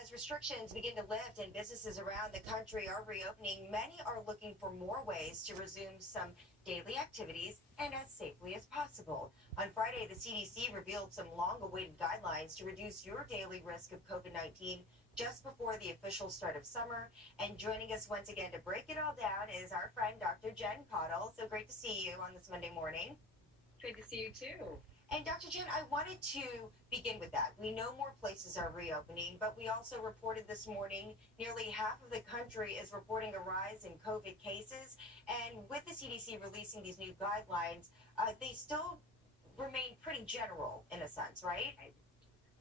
as restrictions begin to lift and businesses around the country are reopening, many are looking for more ways to resume some daily activities and as safely as possible. On Friday, the CDC revealed some long-awaited guidelines to reduce your daily risk of COVID-19 just before the official start of summer. And joining us once again to break it all down is our friend Dr. Jen Cottle. So great to see you on this Monday morning. Good to see you too. And Dr. Jen, I wanted to begin with that. We know more places are reopening, but we also reported this morning nearly half of the country is reporting a rise in COVID cases. And with the CDC releasing these new guidelines, they still remain pretty general in a sense, right?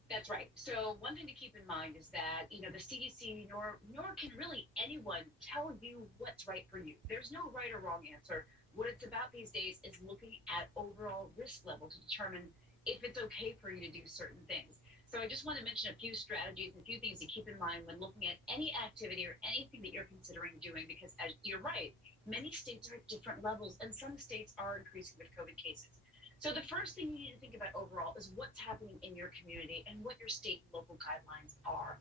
That's right. So one thing to keep in mind is that, the CDC nor can really anyone tell you what's right for you. There's no right or wrong answer. What it's about these days is looking at overall risk level to determine if it's okay for you to do certain things. So I just want to mention a few strategies, a few things to keep in mind when looking at any activity or anything that you're considering doing, because as you're right, many states are at different levels and some states are increasing with COVID cases. So the first thing you need to think about overall is what's happening in your community and what your state and local guidelines are.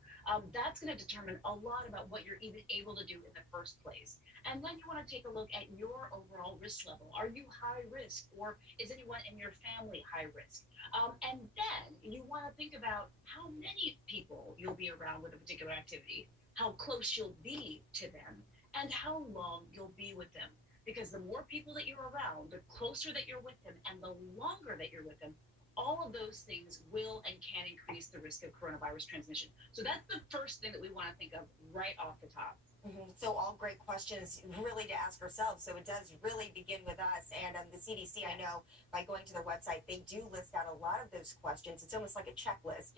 That's going to determine a lot about what you're even able to do in the first place. And then you want to take a look at your overall risk level. Are you high risk, or is anyone in your family high risk? And then you want to think about how many people you'll be around with a particular activity, how close you'll be to them, and how long you'll be with them. Because the more people that you're around, the closer that you're with them, and the longer that you're with them, all of those things will and can increase the risk of coronavirus transmission. So that's the first thing that we want to think of right off the top. Mm-hmm. So all great questions really to ask ourselves. So it does really begin with us. And the CDC, I know, by going to their website, they do list out a lot of those questions. It's almost like a checklist,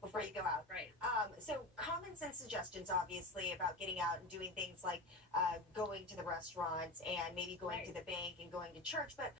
before you go out. Right. So common sense suggestions, obviously, about getting out and doing things like going to the restaurants and maybe going to the bank and going to church. But